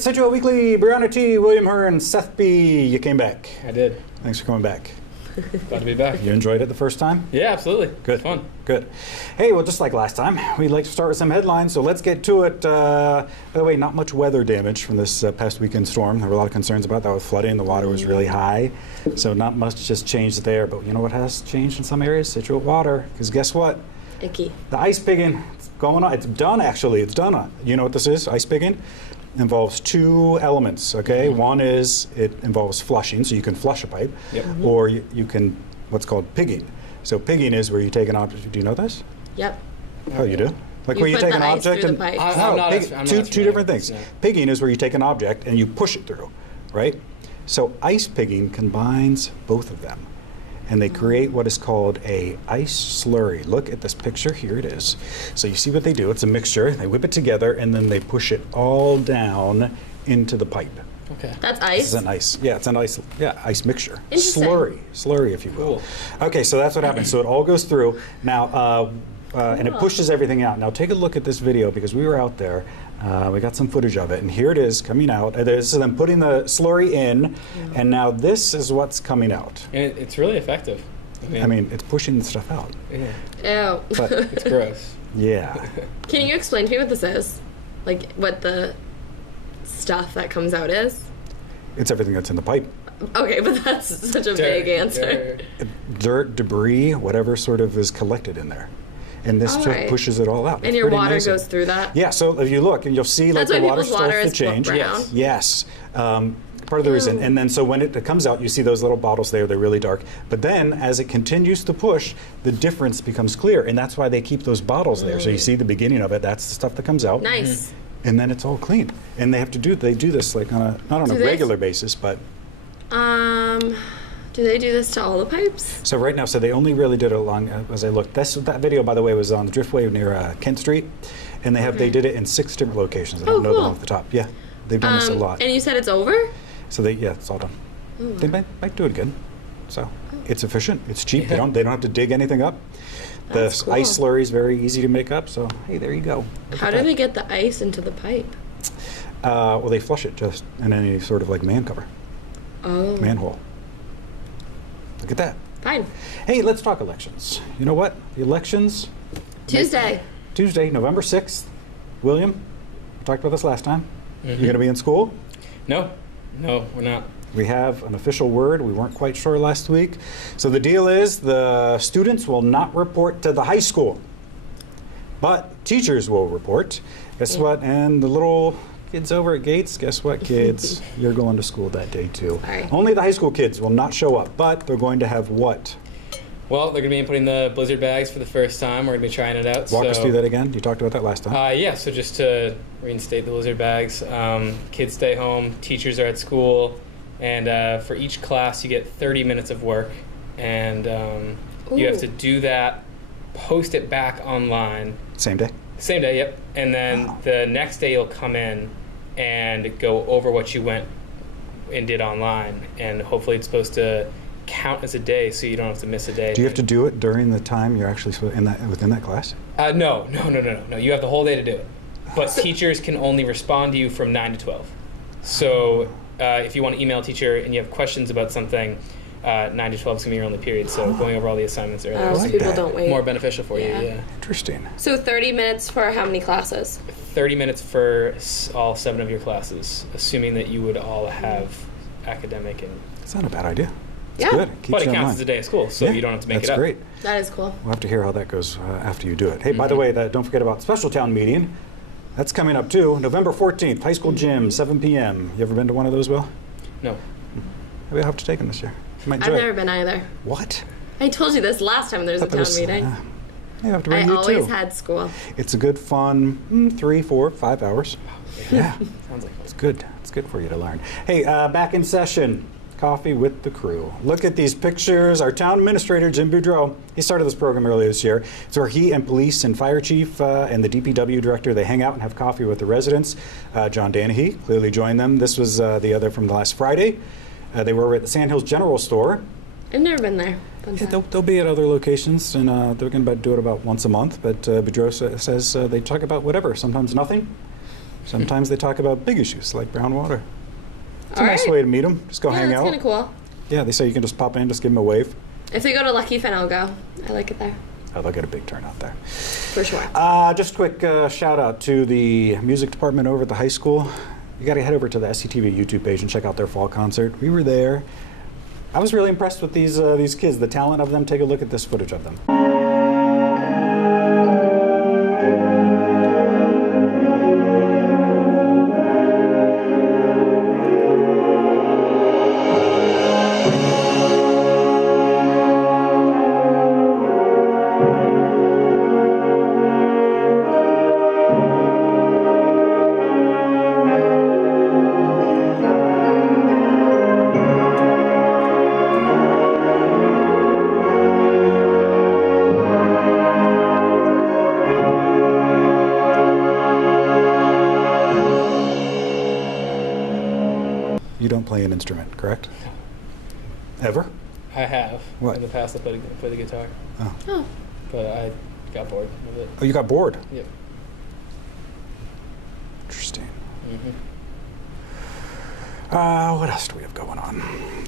right, Scituate Weekly, Brianna T, William Hearn, Seth B. You came back. I did. Thanks for coming back. Glad to be back. You enjoyed it the first time? Yeah, absolutely. Good. Fun. Good. Hey, well, just like last time, we'd like to start with some headlines, so let's get to it. By the way, not much weather damage from this past weekend storm. There were a lot of concerns about that with flooding. The water was really high, so not much just changed there. But you know what has changed in some areas? Scituate water. Because guess what? Icky. The ice pigging. It's going on. It's done, actually. It's done. You know what this is? Ice pigging involves two elements, okay? One is it involves flushing, so you can flush a pipe, or you can what's called pigging. So pigging is where you take an object. Do you know this? Yep. Oh, you do? Like You where you put take the an ice object through and the pipe. I'm not two familiar. different things. No. Pigging is where you take an object and you push it through, right? So ice pigging combines both of them, and they create what is called a ice slurry. Look at this picture. Here it is. So you see what they do. It's a mixture. They whip it together and then they push it all down into the pipe. Okay. That's This ice. is an ice. Yeah, it's an ice. Yeah, ice mixture. Interesting. Slurry, if you will. Cool. Okay, so that's what happens. So it all goes through now, and it pushes everything out. Now take a look at this video because we were out there. We got some footage of it, and here it is coming out. This is them putting the slurry in, and now this is what's coming out. And it's really effective. I mean, it's pushing the stuff out. Yeah. Ew. But It's gross. yeah, Can you explain to me what this is? Like what the stuff that comes out is? it's everything that's in the pipe. Okay, but that's such a vague answer. Dirt, debris, whatever sort of is collected in there. And this All just right. pushes it all out. And It's your pretty water amazing. goes through that? Yeah, so if you look, and you'll see like That's the why water people's water starts to is change. brown? Yes. Part of the reason. Ew. And then so when it comes out, you see those little bottles there, they're really dark. But then as it continues to push, the difference becomes clear. And that's why they keep those bottles there. So you see the beginning of it, that's the stuff that comes out. Nice. And then it's all clean. And they do this like on a, not on a Do they- regular basis, but Do they do this to all the pipes? so right now, so they only really did it along, as I looked, that video, by the way, was on the Driftway near Kent Street, and they did it in 6 different locations. I don't know them cool. off the top. Yeah, they've done this a lot. And you said it's over? So it's all done. They might do it again. So it's efficient, it's cheap. They don't have to dig anything up. The That's cool. ice slurry is very easy to make up. So hey, there you go. Look How at do that. they get the ice into the pipe? Well, they flush it just in any sort of like man cover, Oh. manhole. Look at that. Fine. Hey, let's talk elections. You know what? The elections. Tuesday. Tuesday, November 6th. William, we talked about this last time. You're going to be in school? No, we're not. We have an official word. We weren't quite sure last week. So the deal is the students will not report to the high school, but teachers will report. Guess what? And the little kids over at Gates, guess what, kids? You're going to school that day too. Sorry. Only the high school kids will not show up, but they're going to have what? Well, they're going to be inputting the blizzard bags for the first time. We're going to be trying it out. Walk us through that again. You talked about that last time. Yeah, so just to reinstate the blizzard bags, kids stay home, teachers are at school, and for each class you get 30 minutes of work, and you have Ooh. to do that, post it back online. Same day? Same day, yep. And then Wow. the next day you'll come in and go over what you went and did online, and hopefully it's supposed to count as a day so you don't have to miss a day. Do you have to do it during the time you're actually within that class? No. You have the whole day to do it. But teachers can only respond to you from 9 to 12. So if you want to email a teacher and you have questions about something, 9 to 12 is going to be your only period. So going over all the assignments earlier Oh, is so like people that. don't wait. more beneficial for Yeah. you. Yeah. Interesting. So 30 minutes for how many classes? 30 minutes for all 7 of your classes, assuming that you would all have academic and... It's not a bad idea. It's Yeah. good. Keeps But it you in counts line. as a day of school, so Yeah, you don't have to make that's it up. great. That is cool. We'll have to hear how that goes after you do it. Hey, by the way, don't forget about Special Town Meeting. That's coming up too. November 14th, high school gym, 7 p.m. You ever been to one of those, Will? No. Maybe I'll have to take them this year. You might I've enjoy never it. been either. What? I told you this last time there's a Thought that town was, meeting. maybe I have to I bring you always too. had school. It's a good, fun 3, 4, 5 hours. Yeah, Sounds like it's good. It's good for you to learn. Hey, back in session. Coffee with the crew. Look at these pictures. Our town administrator, Jim Boudreau, he started this program earlier this year. It's where he and police and fire chief and the DPW director, they hang out and have coffee with the residents. John Danahy clearly joined them. This was the other from last Friday. They were at the Sandhills General Store. I've never been there. Fun Yeah, fact. they'll be at other locations, and they're going to do it about once a month. But Boudreau says they talk about whatever, sometimes nothing. Sometimes they talk about big issues like brown water. It's a All nice right. way to meet them. Just go Yeah, hang that's out. kind of cool. Yeah, they say you can just pop in, just give them a wave. If they go to Lucky Fin, I'll go. I like it there. Oh, they'll get a big turnout there. For sure. Just a quick shout out to the music department over at the high school. You got to head over to the SCTV YouTube page and check out their fall concert. We were there. I was really impressed with these kids, the talent of them. Take a look at this footage of them. You don't play an instrument, correct? Ever? I have. What? In the past, I played the guitar. Oh. But I got bored with it. Oh, you got bored? Yep. Interesting. Mm-hmm. What else do we have going on?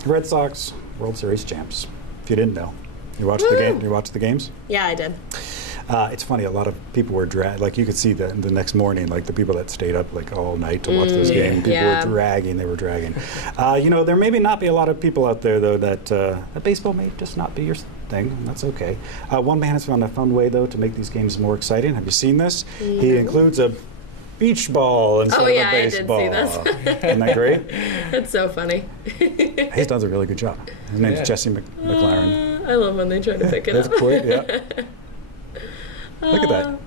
Red Sox World Series champs. If you didn't know, you watched the game. You watched the games. Yeah, I did. It's funny. A lot of people were like you could see the next morning, like the people that stayed up like all night to watch those games. People yeah. were dragging. They were dragging. There may not be a lot of people out there though that baseball may just not be your thing. And that's okay. One man has found a fun way though to make these games more exciting. Have you seen this? He includes a beach ball instead of a baseball. I did see this. Isn't that great? That's so funny. He does a really good job. His name's Jesse McLaren. I love when they try to pick it That's up. quick, yeah. Look at that.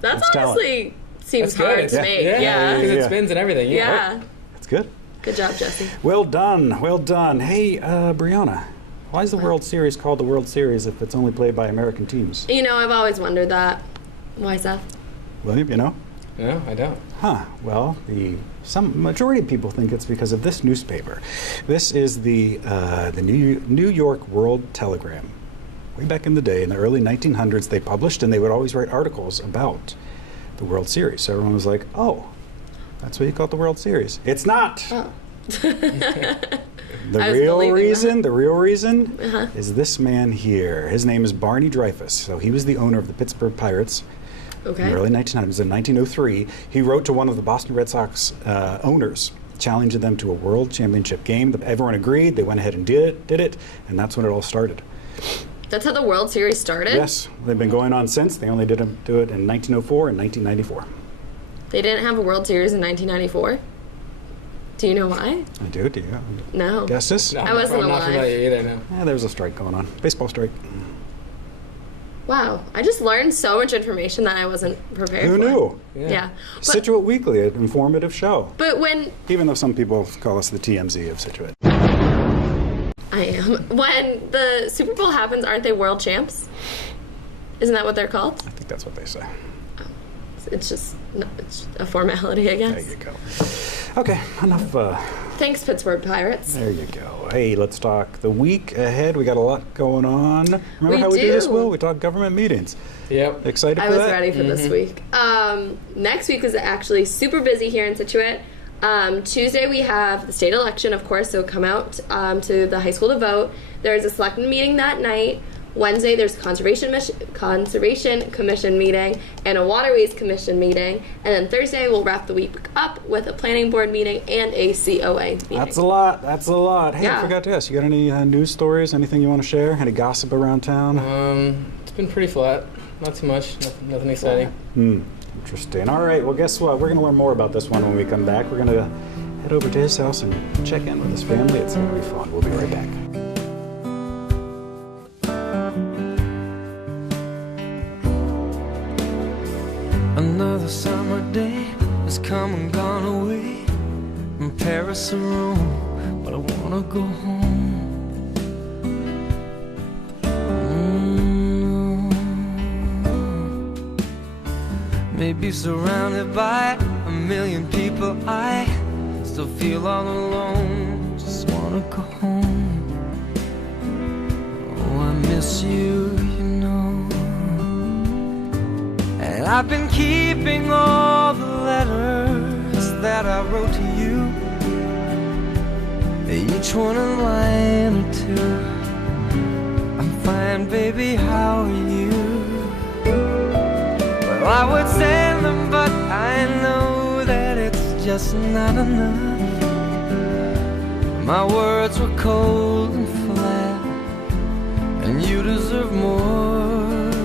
That's It's talent. honestly seems That's good. hard to make. Yeah. Yeah. Because Yeah. it spins and everything. Yeah. That's good. Good job, Jesse. Well done. Well done. Hey, Brianna, why is the World Series called the World Series if it's only played by American teams? You know, I've always wondered that. Why, Seth? William, you know? No, I don't. Huh. Well, some majority of people think it's because of this newspaper. This is the New York World Telegram. Way back in the day, in the early 1900s, they published and they would always write articles about the World Series. So everyone was like, "Oh, that's what you call it, the World Series." It's not. Oh. The I was real believing reason, the real reason Uh-huh. is this man here. His name is Barney Dreyfuss. So he was the owner of the Pittsburgh Pirates in Okay. the early 1900s. In 1903, he wrote to one of the Boston Red Sox owners, challenging them to a World Championship game. Everyone agreed. They went ahead and did it, and that's when it all started. That's how the World Series started? Yes, they've been going on since. They only didn't do it in 1904 and 1994. They didn't have a World Series in 1994? Do you know why? I do you? No. Guesses? No, I wasn't I'm not alive. familiar either, no. Yeah, there was a strike going on. Baseball strike. Wow. I just learned so much information that I wasn't prepared Who for. knew? Yeah. But, Scituate Weekly, an informative show. but when Even though some people call us the TMZ of Scituate. I am. When the Super Bowl happens, aren't they world champs? Isn't that what they're called? I think that's what they say. It's just it's a formality, I There guess. you go. Okay, enough. Thanks, Pittsburgh Pirates. There you go. Hey, let's talk the week ahead. We got a lot going on. Remember We how we do this, do. Will? We talk government meetings. Yep. Excited I for was that? ready for this week. Next week is actually super busy here in Scituate. Tuesday we have the state election, of course, so come out to the high school to vote. There's a selectmen meeting that night. Wednesday there's a Conservation Commission meeting and a Waterways Commission meeting. And then Thursday we'll wrap the week up with a planning board meeting and a COA meeting. That's a lot. That's a lot. Hey, I Yeah. forgot to ask. You got any news stories? Anything you want to share? Any gossip around town? It's been pretty flat. Not too much. Nothing exciting. Interesting. All right. Well, guess what? We're going to learn more about this one when we come back. We're going to head over to his house and check in with his family. It's going to be fun. We'll be right back. Another summer day has come and gone away from Paris or Rome, but I wanna go home. Maybe surrounded by a million people, I still feel all alone. Just wanna go home. Oh, I miss you, you know. And I've been keeping all the letters that I wrote to you, each one a line or two. I'm fine, baby, how are you? Well, I would send them, but I know that it's just not enough. My words were cold and flat, and you deserve more than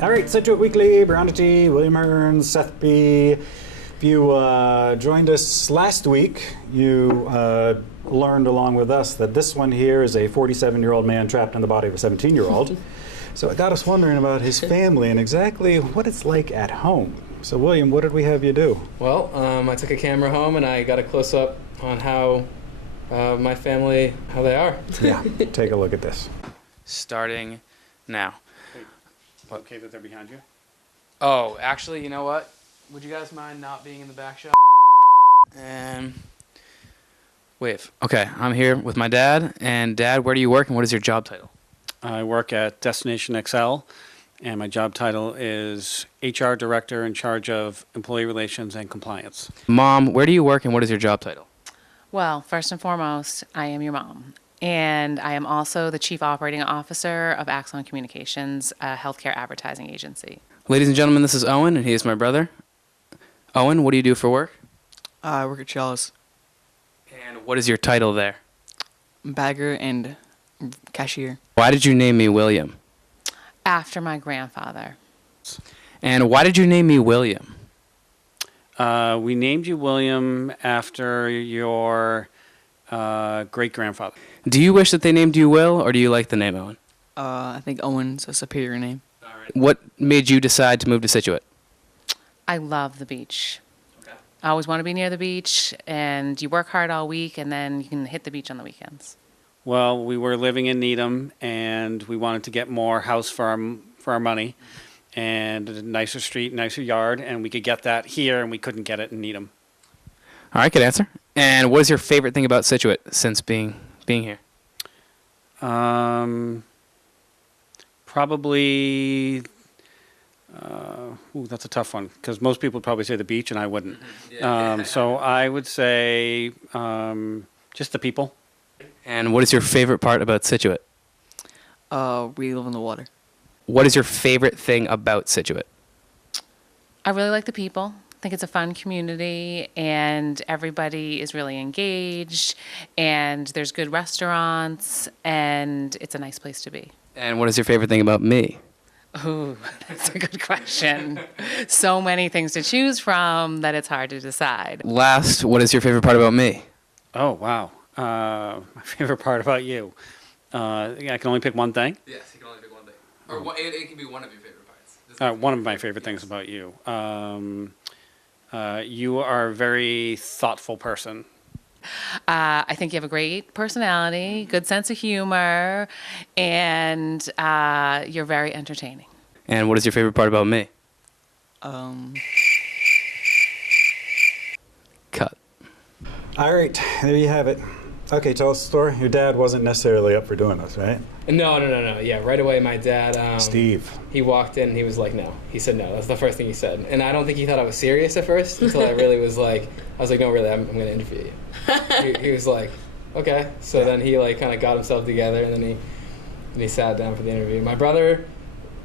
All right, Scituate Weekly, Brianna T, William Hearns, Seth B. If you joined us last week, you learned along with us that this one here is a 47-year-old man trapped in the body of a 17-year-old. So it got us wondering about his family and exactly what it's like at home. So William, what did we have you do? Well, I took a camera home and I got a close-up on how my family, how they are. Yeah, take a look at this. Starting now. Okay that they're behind you? Oh, actually, you know what? Would you guys mind not being in the back shot? And wave. Okay, I'm here with my dad. And Dad, where do you work and what is your job title? I work at Destination XL, and my job title is HR Director in charge of Employee Relations and Compliance. Mom, where do you work and what is your job title? Well, first and foremost, I am your mom. And I am also the Chief Operating Officer of Axon Communications, a healthcare advertising agency. Ladies and gentlemen, this is Owen, and he is my brother. Owen, what do you do for work? I work at Chalice. And what is your title there? Bagger and cashier. Why did you name me William? After my grandfather. And why did you name me William? We named you William after your great-grandfather. Do you wish that they named you Will, or do you like the name Owen? I think Owen's a superior name. What made you decide to move to Scituate? I love the beach. I always want to be near the beach, and you work hard all week, and then you can hit the beach on the weekends. Well, we were living in Needham, and we wanted to get more house for our money, and a nicer street, nicer yard, and we could get that here, and we couldn't get it in Needham. All right, good answer. And what is your favorite thing about Scituate since being here? Probably, that's a tough one, because most people would probably say the beach, and I wouldn't. So I would say just the people. And what is your favorite part about Scituate? We live on the water. What is your favorite thing about Scituate? I really like the people. I think it's a fun community, and everybody is really engaged, and there's good restaurants, and it's a nice place to be. And what is your favorite thing about me? Ooh, that's a good question. So many things to choose from that it's hard to decide. Last, what is your favorite part about me? Oh, wow. My favorite part about you. I can only pick one thing? Yes, you can only pick one thing. Or it can be one of your favorite parts. One of my favorite things about you. You are a very thoughtful person. I think you have a great personality, good sense of humor, and you're very entertaining. And what is your favorite part about me? Cut. All right, there you have it. Okay, tell us the story. Your dad wasn't necessarily up for doing this, right? No. Yeah, right away my dad... Steve. He walked in and he was like, no. He said no. That's the first thing he said. And I don't think he thought I was serious at first until I really was like... I was like, no, really, I'm going to interview you. he was like, okay. So then he like kind of got himself together and then he sat down for the interview. My brother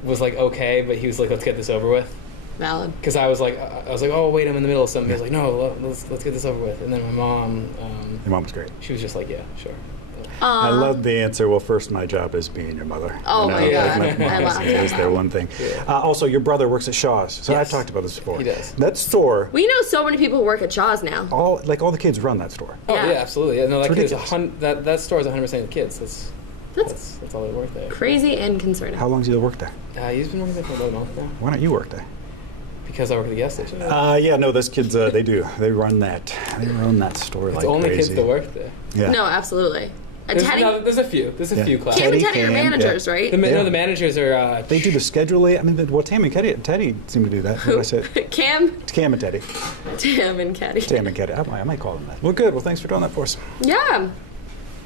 was like, okay, but he was like, let's get this over with. Valid. Because I was like, oh wait, I'm in the middle of something. He was like, no, let's get this over with. And then my mom, Your mom was great. she was just like, yeah, sure. I love the answer. Well, first, my job is being your mother. Oh, You know, my like God. my I mom laughed is out their loud. one thing. Yeah. Also, your brother works at Shaw's. So Yes. I've talked about this before. He does. That store, We know so many people who work at Shaw's now. all the kids run that store. Oh Yeah. yeah, absolutely. Yeah, no, that It's kid is ridiculous. that store is 100% the kids. That's That's all they work there. crazy and concerning. How long do you work there? He's been working there for about a month now Why don't you work there? because I work at the gas station. Yeah, no, those kids, they do. They run that store It's like only crazy. kids that work there. Yeah. No, absolutely. Teddy? There's a few. There's a Yeah. few classes. Cam and Teddy, Teddy are Cam, managers, yeah. right? No, the managers are. They do the scheduling. I mean, well, Tam and Teddy seem to do that. What did I say? Cam, Cam and Teddy. Tam, and Teddy. Tam and Teddy. I might call them that. Well, good. Well, thanks for doing that for us. Yeah.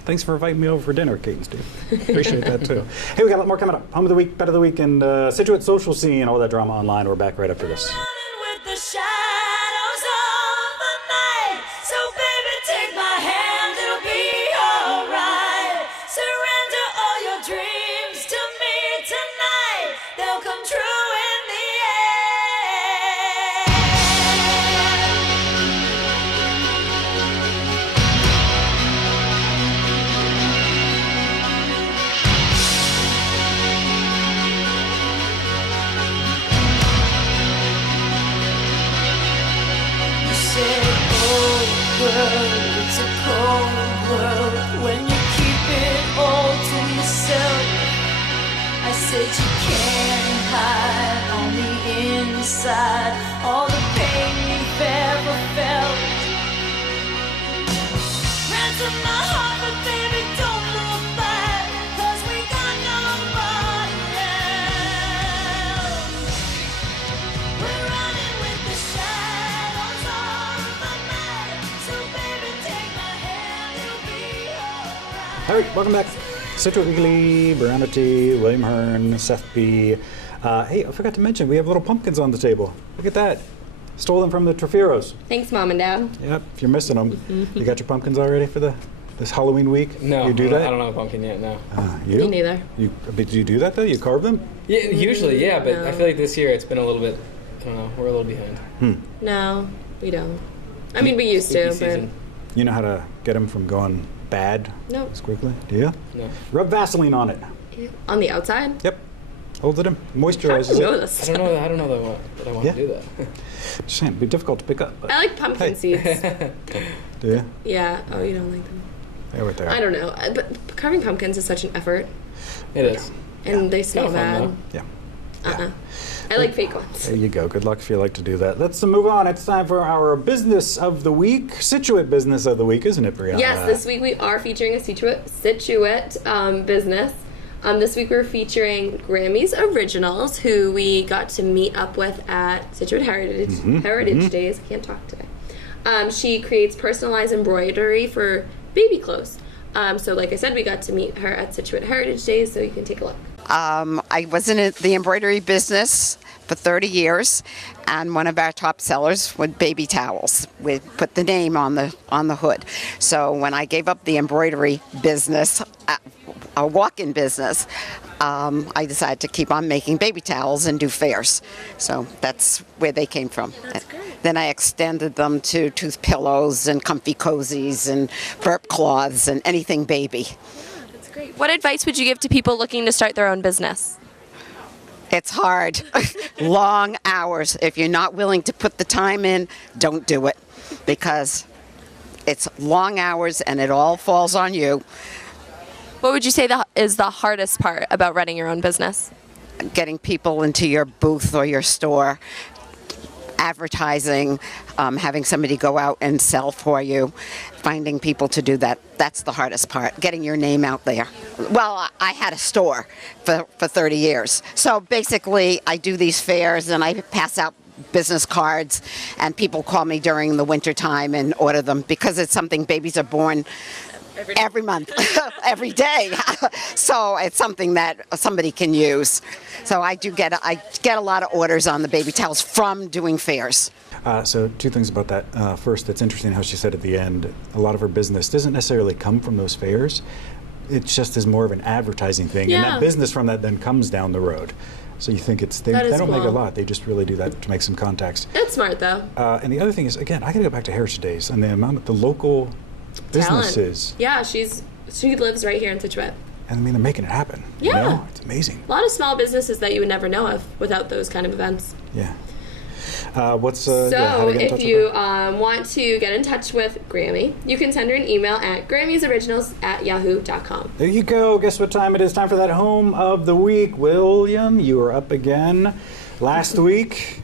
Thanks for inviting me over for dinner, Kate and Steve. Appreciate that, too. Hey, we got a lot more coming up. Home of the Week, Bet of the Week, and Scituate social scene, all that drama online. We're back right after this. With the shadows of the night. So baby, take my hand, it'll be alright. Surrender all your dreams to me tonight. They'll come true in the end. You say, oh, world, it's a cold world when you keep it all to yourself. I said you can't hide on the inside all the pain you've ever felt. Ransom my heart, but baby, don't look back, 'cause we got nobody else. We're running with the shadows of the night. So baby, take my hand, it'll be alright. All right, welcome back. Scituate Weekly, Brianna T., William Hearn, Seth B. Hey, I forgot to mention, we have little pumpkins on the table. Look at that. Stole them from the Trefiros. Thanks, Mom and Dad. Yep, if you're missing them. You got your pumpkins already for this Halloween week? No, You do that? I don't have a pumpkin yet. No. You? Me neither. But do you do that, though? You carve them? Yeah, usually, yeah, but No. I feel like this year it's been a little bit. I don't know. We're a little behind. No, we don't. I mean, we used Spooky to, season. You know how to get them from going bad No. as quickly? Do you? No. Rub Vaseline on it. but on the outside. Yep. Holds it in. How do Moisturizes you know it. this? I don't know that I want Yeah. to do that. Just saying, it'd be difficult to pick up. But I like pumpkin Hey. seeds. do you? Yeah. Oh, you don't like them? They're right there. I don't know. But carving pumpkins is such an effort, It is. and they smell Kinda fun, bad. Yeah. I like fake ones. There you go. Good luck if you like to do that. Let's move on. It's time for our business of the week. Scituate business of the week, isn't it, Brianna? Yes, this week we are featuring a Scituate business. This week we're featuring Grammy's Originals, who we got to meet up with at Scituate Heritage Days. I can't talk today. She creates personalized embroidery for baby clothes. So like I said, we got to meet her at Scituate Heritage Days, so you can take a look. I was in the embroidery business for 30 years, and one of our top sellers was baby towels. We put the name on the hood. So when I gave up the embroidery business, a walk-in business, I decided to keep on making baby towels and do fairs. So that's where they came from. That's great. Then I extended them to tooth pillows and comfy cozies and burp cloths and anything baby. That's great. What advice would you give to people looking to start their own business? It's hard. Long hours. If you're not willing to put the time in, don't do it, because it's long hours and it all falls on you. What would you say is the hardest part about running your own business? Getting people into your booth or your store, advertising, having somebody go out and sell for you, finding people to do that. That's the hardest part, getting your name out there. Well, I had a store for 30 years. So basically, I do these fairs and I pass out business cards, and people call me during the winter time and order them because it's something babies are born every month, every day. So it's something that somebody can use. So I get a lot of orders on the baby towels from doing fairs. So two things about that. First, it's interesting how she said at the end, a lot of her business doesn't necessarily come from those fairs. It just is more of an advertising thing. And Yeah. that business from that then comes down the road. So you think they That is don't make a cool. lot. They just really do that to make some contacts. That's smart, though. And the other thing is, again, I got to go back to Heritage Days and the amount of the local businesses. Talent. Yeah, she lives right here in Scituate. And I mean, they're making it happen. You Yeah. know? It's amazing. A lot of small businesses that you would never know of without those kind of events. Yeah. How to So get in touch if with you her? want to get in touch with Grammy, you can send her an email at grammysoriginals@yahoo.com. There you go. Guess what time it is? Time for that home of the week. William, you are up again. Last week,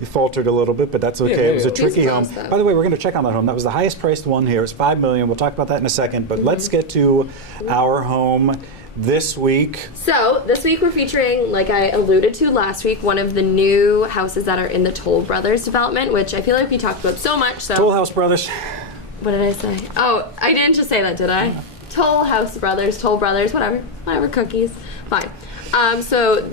You faltered a little bit, but that's okay. Yeah, It was a maybe. tricky Please home. close that. By the way, we're going to check on that home. That was the highest priced one here. It's $5 million. We'll talk about that in a second. But let's get to our home this week. So this week we're featuring, like I alluded to last week, one of the new houses that are in the Toll Brothers development, which I feel like we talked about so much. So Toll House Brothers. what did I say? Oh, I didn't just say that, did I? Toll House Brothers, Toll Brothers, whatever, cookies, fine. So,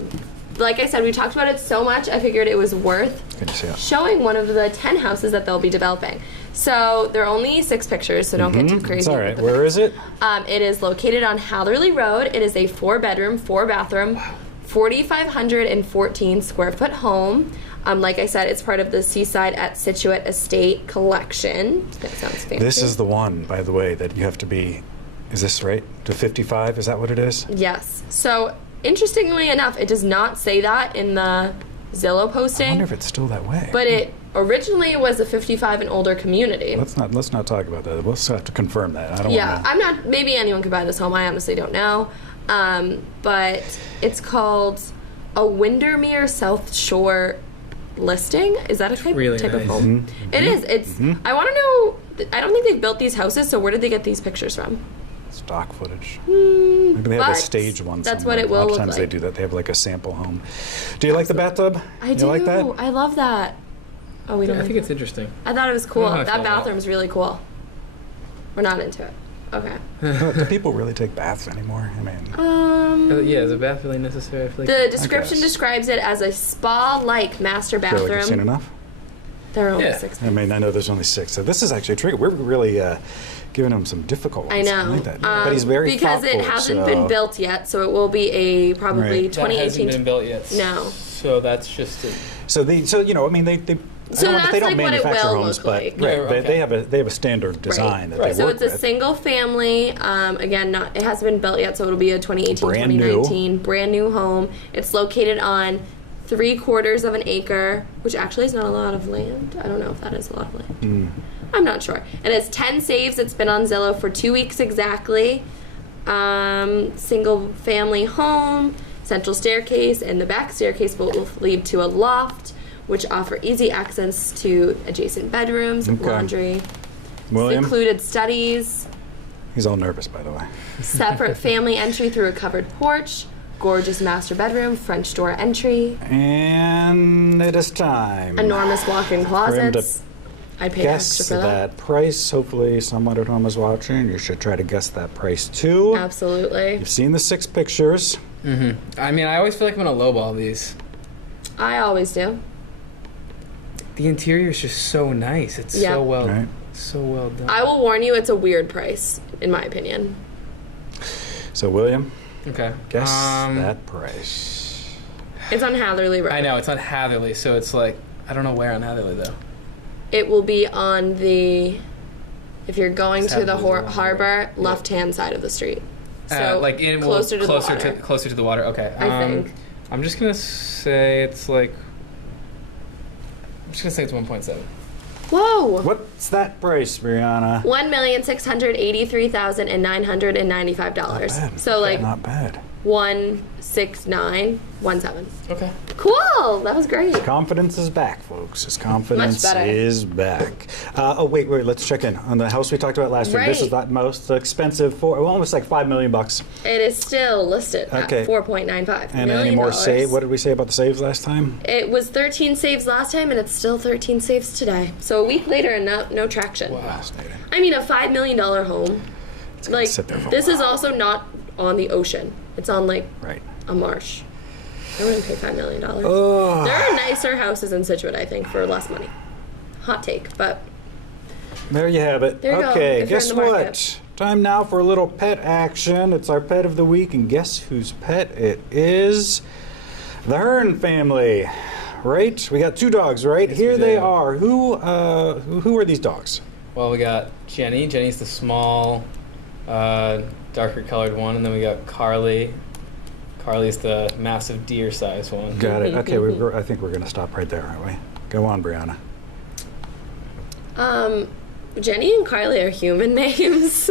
like I said, we talked about it so much, I figured it was worth Good to see you. showing one of the 10 houses that they'll be developing. So, there are only 6 pictures, so don't get too crazy. It's all right. Where is it? It is located on Hatherley Road. It is a 4-bedroom, 4-bathroom, 4,514 square foot home. Like I said, it's part of the Seaside at Scituate Estate collection. That sounds fancy. This is the one, by the way, that you have to be. Is this right? To 55? Is that what it is? Yes. So, interestingly enough, it does not say that in the Zillow I posting, wonder if it's still that way. but it originally was a 55 and older community. Let's not talk about that. We'll still have to confirm that. I don't Yeah, want I'm not. Maybe anyone could buy this home. I honestly don't know. But it's called a Windermere South Shore listing. Is that a type, Really type of nice. home? It is. It's. I want to know. I don't think they've built these houses. So where did they get these pictures from? stock footage. Maybe they have a but stage one. that's somewhere. what it will A lot look of times like. they do that. They have like a sample home. Do you like the bathtub? I you do. like that? I love that. Oh, we don't. I like think it's that. interesting. I thought it was cool. I don't know how I That feel about it. bathroom's really cool. We're not into it. Okay. Do people really take baths anymore? I mean, Yeah, is a bath really necessary? I feel like The description guess. describes it as a spa-like master feel like you've seen bathroom. enough. There are only Yeah. 6. I mean, I know there's only 6, so this is actually tricky. We're really giving him some difficult I ones. know. like that. But he's very because thoughtful. it hasn't so- been built yet, so it will be a probably Right. that hasn't 2018. been built yet. No. So that's just a, So you know, I mean, they So I don't that's they don't like what it manufacture will homes, look but like. right, Yeah, they okay. have a standard design that they So work it's a with. single family. Again, it hasn't been built yet, so it'll be a 2018, Brand new. 2019 brand new home. It's located on 3/4 of an acre, which actually is not a lot of land. I don't know if that is a lot of land. I'm not sure. It has 10 saves. It's been on Zillow for 2 weeks exactly. Single family home, central staircase, and the back staircase will lead to a loft, which offer easy access to adjacent bedrooms, Okay. laundry, William, secluded studies, he's all nervous, by the way. separate family entry through a covered porch, gorgeous master bedroom, French door entry, And it is time. enormous walk-in him to closets. I paid Guess extra for that. that price. Hopefully, someone at home is watching. You should try to guess that price too. Absolutely. You've seen the 6 pictures. I mean, I always feel like I'm gonna lowball these. I always do. The interior is just so nice. It's Yeah. so well, Right. so well done. I will warn you, it's a weird price, in my opinion. So, William, Okay. guess that price. It's on Hatherley Road. I know it's on Hatherley, so it's like I don't know where on Hatherley though. It will be on the, if you're going to the Hatherley's along the harbor, way. left-hand side of the street. So like in closer to the water. closer to the water. Okay. I think. I'm just gonna say it's like. I'm just gonna say it's 1.7. Whoa! What's that price, Brianna? $1,683,995. Not bad. So like Not bad. 16917. Okay. Cool. That was great. Confidence is back, folks. His confidence Much better. is back. Wait. Let's check in on the house we talked about last week. This is Right. the most expensive for almost like $5 million. It is still listed Okay. at $4.95 And million. any more save? What did we say about the saves last time? It was 13 saves last time, and it's still 13 saves today. So a week later, and no traction. Fascinating. I mean, a $5 million home. gonna Like, sit there for a this is while. also not on the ocean. It's on, like, Right. a marsh. I wouldn't pay $5 million. Oh. There are nicer houses in Scituate, I think, for less money. Hot take, but There you have it. There you go, Okay, if you're guess in the what? market. Time now for a little pet action. It's our pet of the week, and guess whose pet it is? The Hearn family. Right? We got 2 dogs, right? Yes, Here we they do. are. Who are these dogs? Well, we got Jenny. Jenny's the small, darker colored one, and then we got Carly. Carly's the massive deer-sized one. Got it. Okay, I think we're going to stop right there, aren't we? Go on, Brianna. Jenny and Carly are human names.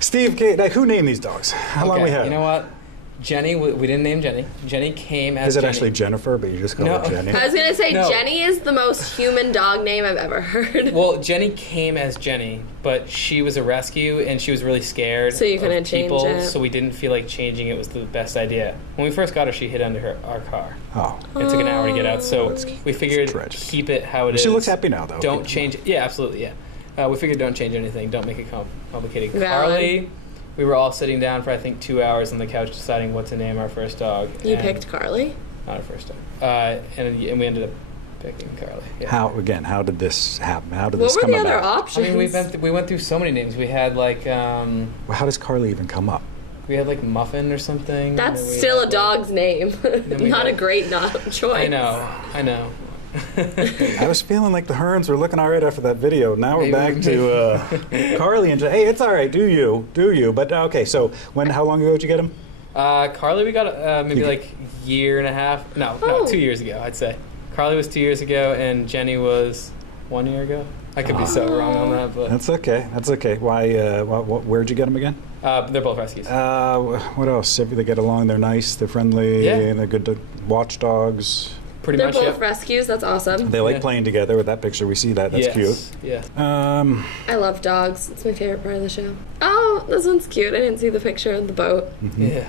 Steve, Kate, who named these dogs? How long we have? You know what? Jenny, we didn't name Jenny. Jenny came as Is it Jenny. actually Jennifer, but you just call No. her Jenny? I was gonna say No. Jenny is the most human dog name I've ever heard. Well, Jenny came as Jenny, but she was a rescue and she was really scared So you couldn't of people, change it. so we didn't feel like changing it was the best idea. When we first got her, she hid under our car. Oh. It took an hour to get out, so we figured tragic. keep it how it is. She looks happy now, though. Don't change it. Yeah, absolutely, yeah. We figured don't change anything. Don't make it complicated. Valid. Carly, we were all sitting down for, I think, 2 hours on the couch deciding what to name our first dog. You and- picked Carly? Not our first dog. And we ended up picking Carly. Yeah. How did this happen? How did What this were come the other about? options? I mean, we went through so many names. We had like Well, how does Carly even come up? we had like Muffin or something. and That's then we still had, a dog's name. we Not a had- great choice. I know. I was feeling like the Hearns were looking all right after that video. Now we're back to Carly and hey, it's all right. Do you? But okay. So how long ago did you get him? Carly, we got maybe like year and a half. No, Oh. 2 years ago, I'd say. Carly was 2 years ago, and Jenny was 1 year ago. I could be so wrong on that, but That's okay. That's okay. Why? Where'd you get him again? they're both rescues. What else? If they get along, they're nice, they're friendly, Yeah. and they're good watchdogs. Pretty They're much. both yeah. rescues. That's awesome. They like Yeah. playing together. With that picture, we see that. That's Yes. Yeah. cute. I love dogs. It's my favorite part of the show. Oh, this one's cute. I didn't see the picture of the boat. Yeah.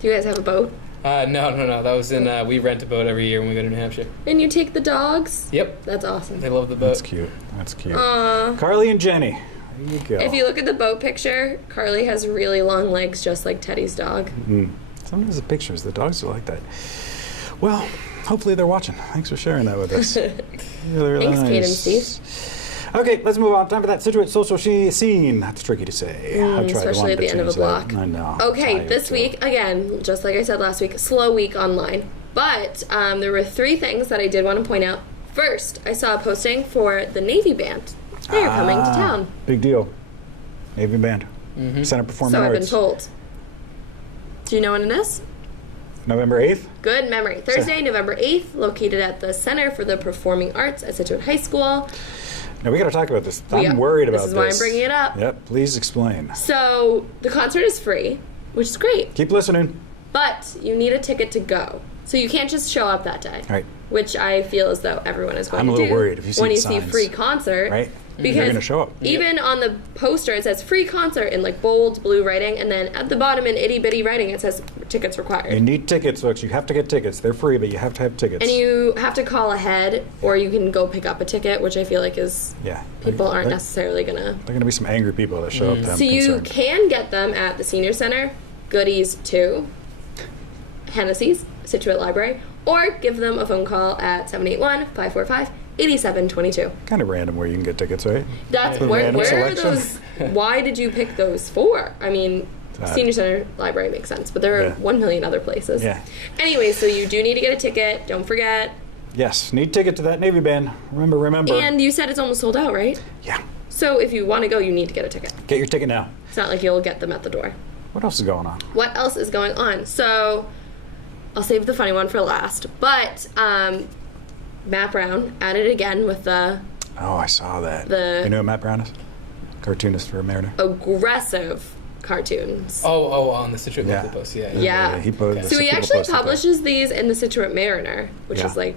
Do you guys have a boat? No. That was in. We rent a boat every year when we go to New Hampshire. And you take the dogs? Yep. That's awesome. They love the boat. That's cute. That's cute. Aw. Carly and Jenny. There you go. If you look at the boat picture, Carly has really long legs, just like Teddy's dog. Sometimes the pictures, the dogs are like that. Well, hopefully they're watching. Thanks for sharing that with us. Really Thanks, Kate and nice. Steve. Okay, let's move on. Time for that Scituate social scene. That's tricky to say. I tried. I especially wanted at to the end of a change that. block. I know. Okay, Tired this too. week, again, just like I said last week, slow week online. But there were 3 things that I did want to point out. First, I saw a posting for the Navy Band. They are coming to town. Big deal. Navy Band. Center Performing So I've Arts. been told. Do you know when it is? November 8th? Good memory. Thursday, November 8th, located at the Center for the Performing Arts at Scituate High School. Now, we got to talk about this. We- I'm worried about this this. is why I'm bringing it up. Yep, please explain. So the concert is free, which is great, Keep listening. but you need a ticket to go. So you can't just show up that day. Right. Which I feel as though everyone is going I'm a to do little worried if you see when the you see signs. free concert. Right? Because They're going to show up. even on the poster it says free concert in like bold blue writing, and then at the bottom in itty bitty writing it says tickets required. You need tickets, folks. You have to get tickets. They're free, but you have to have tickets. And you have to call ahead, or you can go pick up a ticket, which I feel like is yeah. people aren't There- necessarily gonna. There are going to be some angry people that show up. That I'm So you concerned. can get them at the Senior Center, Goodies 2, Hennessy's, Scituate Library, or give them a phone call at 781-545-8722. Kind of random where you can get tickets, right? That's The where random are selection. those? Why did you pick those for? I mean, Senior Center Library makes sense, but there are Yeah. 1 million other places. Yeah. Anyway, so you do need to get a ticket. Don't forget. Yes, need ticket to that Navy Band. Remember. And you said it's almost sold out, right? Yeah. So if you want to go, you need to get a ticket. Get your ticket now. It's not like you'll get them at the door. What else is going on? What else is going on? So I'll save the funny one for last. But Matt Brown at it again with the Oh, I saw that. You know who Matt Brown is? Cartoonist for Mariner. aggressive cartoons. Oh, on the Scituate Yeah. Weekly post. Yeah. Yeah. He posted. So he actually publishes these in the Scituate Mariner, which Yeah. is like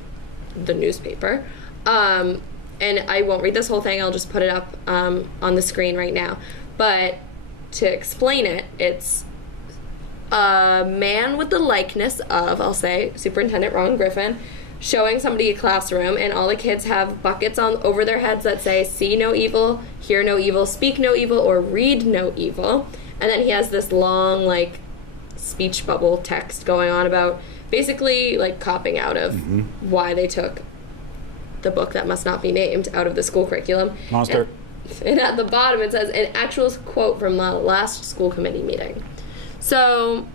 the newspaper. And I won't read this whole thing. I'll just put it up on the screen right now. But to explain it, it's a man with the likeness of, I'll say, Superintendent Ron Griffin, showing somebody a classroom, and all the kids have buckets on over their heads that say, see no evil, hear no evil, speak no evil, or read no evil. And then he has this long, like, speech bubble text going on about basically, like, copping out of why they took the book that must not be named out of the school curriculum. Monster. And at the bottom it says an actual quote from the last school committee meeting. So,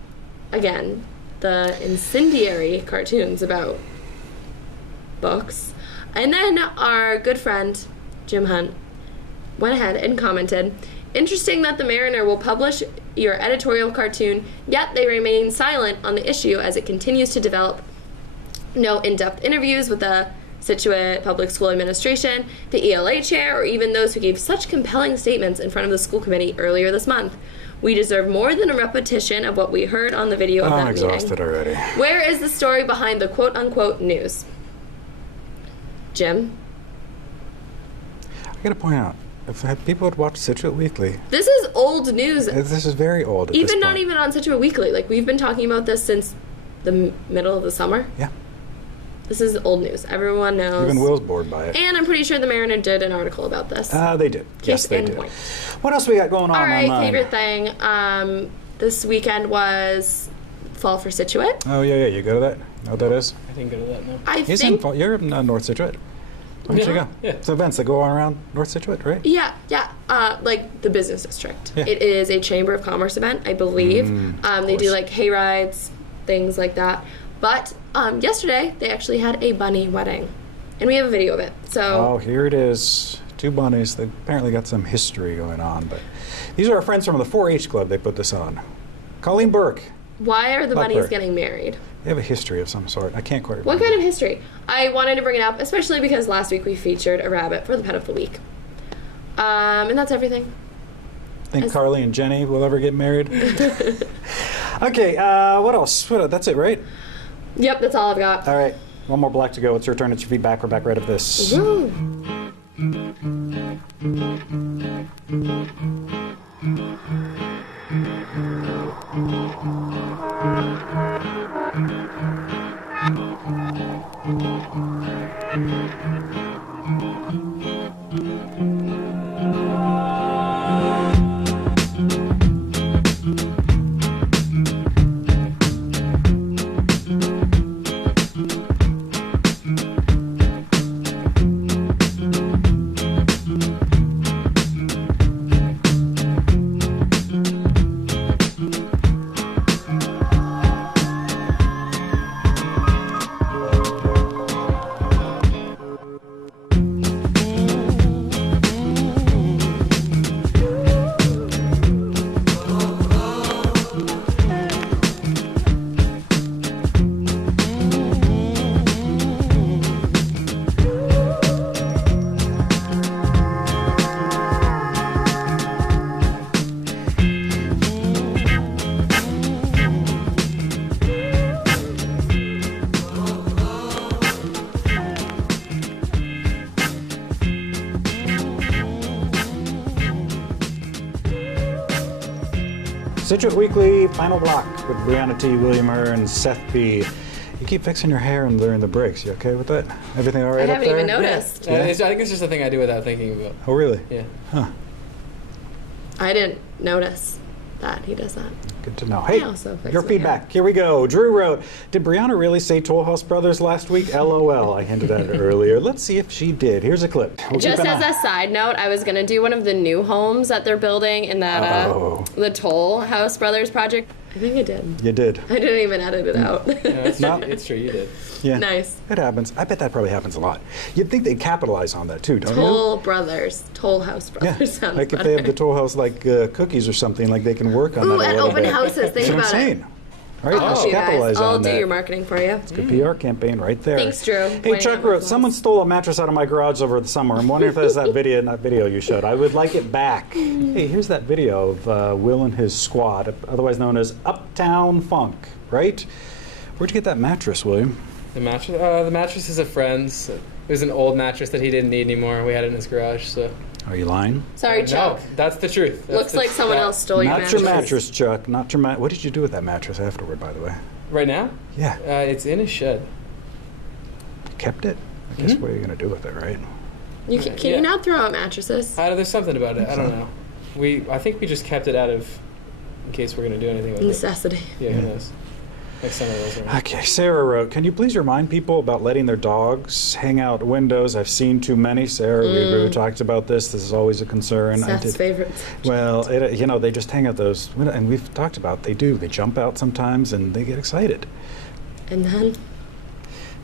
again, the incendiary cartoons about books. And then our good friend, Jim Hunt, went ahead and commented, interesting that the Mariner will publish your editorial cartoon, yet they remain silent on the issue as it continues to develop. No in-depth interviews with the Scituate Public School Administration, the ELA chair, or even those who gave such compelling statements in front of the school committee earlier this month. We deserve more than a repetition of what we heard on the video of I'm that exhausted meeting. already. Where is the story behind the quote-unquote news? Jim? I gotta point out, if people had watched Scituate Weekly, This is old news. this is very old at this Even not point. even on Scituate Weekly. Like, we've been talking about this since the middle of the summer. Yeah. This is old news. Everyone knows. Even Will's bored by it. And I'm pretty sure the Mariner did an article about this. They did. Yes, Case they in did. point. What else we got going on All right, online? favorite thing. This weekend was Fall for Scituate. Oh, yeah. You go to that? Know what that is? I didn't go to that, no. I He's think. you're in North Scituate. Why don't you Yeah, go? yeah. It's events that go on around North Scituate, right? Yeah. Like the business district. Yeah. It is a Chamber of Commerce event, I believe. They do course. like hay rides, things like that. But yesterday they actually had a bunny wedding, and we have a video of it. So Oh, here it is. 2 bunnies. They apparently got some history going on, but these are our friends from the 4-H club. They put this on. Colleen Burke. why are the bunnies Blackbird. getting married? They have a history of some sort. I can't quite remember. What kind of history? I wanted to bring it up, especially because last week we featured a rabbit for the Pet of the Week. And that's everything. Think Carly and Jenny will ever get married? Okay, what else? That's it, right? Yep, that's all I've got. All right, one more block to go. It's your turn. It's your feedback. We're back right after this. Woo. Scituate Weekly, final block with Brianna T, William Herr, and Seth B. You keep fixing your hair during the breaks. You okay with that? Everything all right I up haven't there? even noticed. Yeah. I think it's just a thing I do without thinking about. Oh, really? Yeah. Huh. I didn't notice that he does that. Good to know. Hey, also fix your my feedback. Here we go. Drew wrote, did Brianna really say Toll House Brothers last week? LOL. I hinted at it earlier. Let's see if she did. Here's a clip. We'll Just keep an as eye- a side note, I was gonna do one of the new homes that they're building in that the Toll House Brothers project. I think I did. You did. I didn't even edit it out. No, it's, No. true. It's true, you did. Yeah. Nice. It happens. I bet that probably happens a lot. You'd think they'd capitalize on that too, don't you? Toll Brothers. Toll House Yeah. Brothers sounds Like if better. they have the Toll House like cookies or something, like they can work on Ooh, that a at little open bit. houses. Think That's what I'm about saying. it. All right, I'll let's help you guys. capitalize I'll on do that. your marketing for you. It's a good PR campaign right there. Thanks, Drew. Hey, Pointing Chuck out my wrote, flaws. someone stole a mattress out of my garage over the summer. I'm wondering if that's that video you showed. I would like it back. Hey, here's that video of Will and his squad, otherwise known as Uptown Funk, right? Where'd you get that mattress, William? The mattress is a friend's. It was an old mattress that he didn't need anymore. We had it in his garage, so. Are you lying? Sorry, Chuck. No, that's the truth. That's Looks the- like someone else stole your Not mattress. your mattress, Chuck. Not your What did you do with that mattress afterward, by the way? Right now? Yeah. It's in his shed. You kept it? I guess what are you going to do with it, right? You can Yeah. you not throw out mattresses? There's something about it. I don't know. I think we just kept it out of, in case we're gonna do anything with it. Necessity. Yeah, who knows? Next summer rolls around. Okay, Sarah wrote, can you please remind people about letting their dogs hang out windows? I've seen too many. Sarah, we talked about this. This is always a concern. Seth's favorite. Well, they just hang out those windows, and we've talked about they do. They jump out sometimes, and they get excited. And then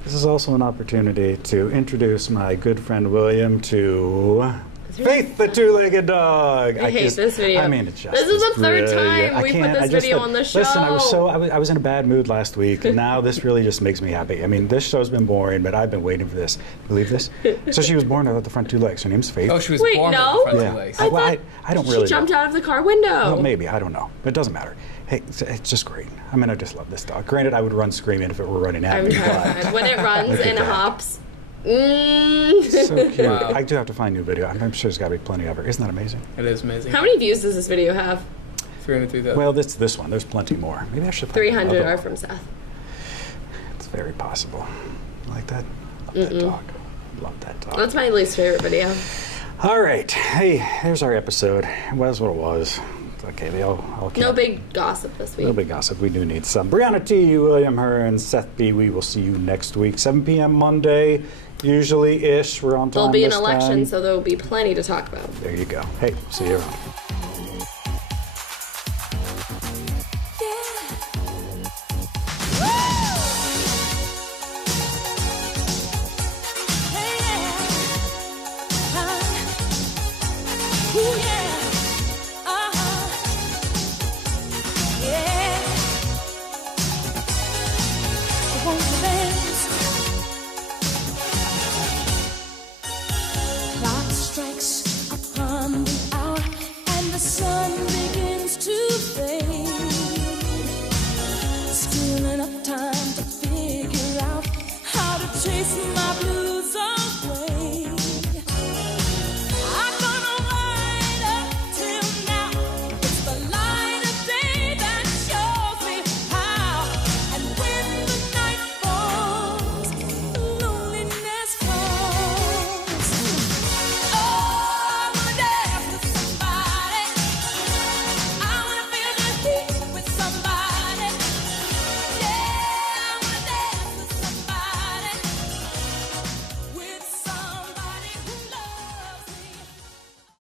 This is also an opportunity to introduce my good friend William to Faith the two-legged dog. I hate this video. I mean, it's just. This is the third brilliant. time we put can't- this I just video thought- on the show. Listen, I was in a bad mood last week, and now this really just makes me happy. I mean, this show's been boring, but I've been waiting for this. Believe this? So she was born without the front two legs. Her name's Faith. Oh, she was Wait, born no? with the front yeah. two legs. I don't really. She jumped know. out of the car window. Well, maybe I don't know, but it doesn't matter. Hey, it's just great. I mean, I just love this dog. Granted, I would run screaming if it were running at I'm me. terrified. When it runs Look at and that. hops. So cute. Wow. I do have to find a new video. I'm sure there's got to be plenty of it. Isn't that amazing? It is amazing. How many views does this video have? 303,000. Well, this one. There's plenty more. Maybe I should. Find 300 another are one. from Seth. It's very possible. Like that. Love that dog. Love that dog. That's my least favorite video. All right. Hey, here's our episode. It was what it was. It's okay. They all came. No big gossip this week. No big gossip. We do need some. Brianna T, William Hearn, Seth B. We will see you next week, 7 p.m. Monday, usually-ish. We're on time There'll be an this election, time. so there'll be plenty to talk about. There you go. Hey, see you around. Yeah.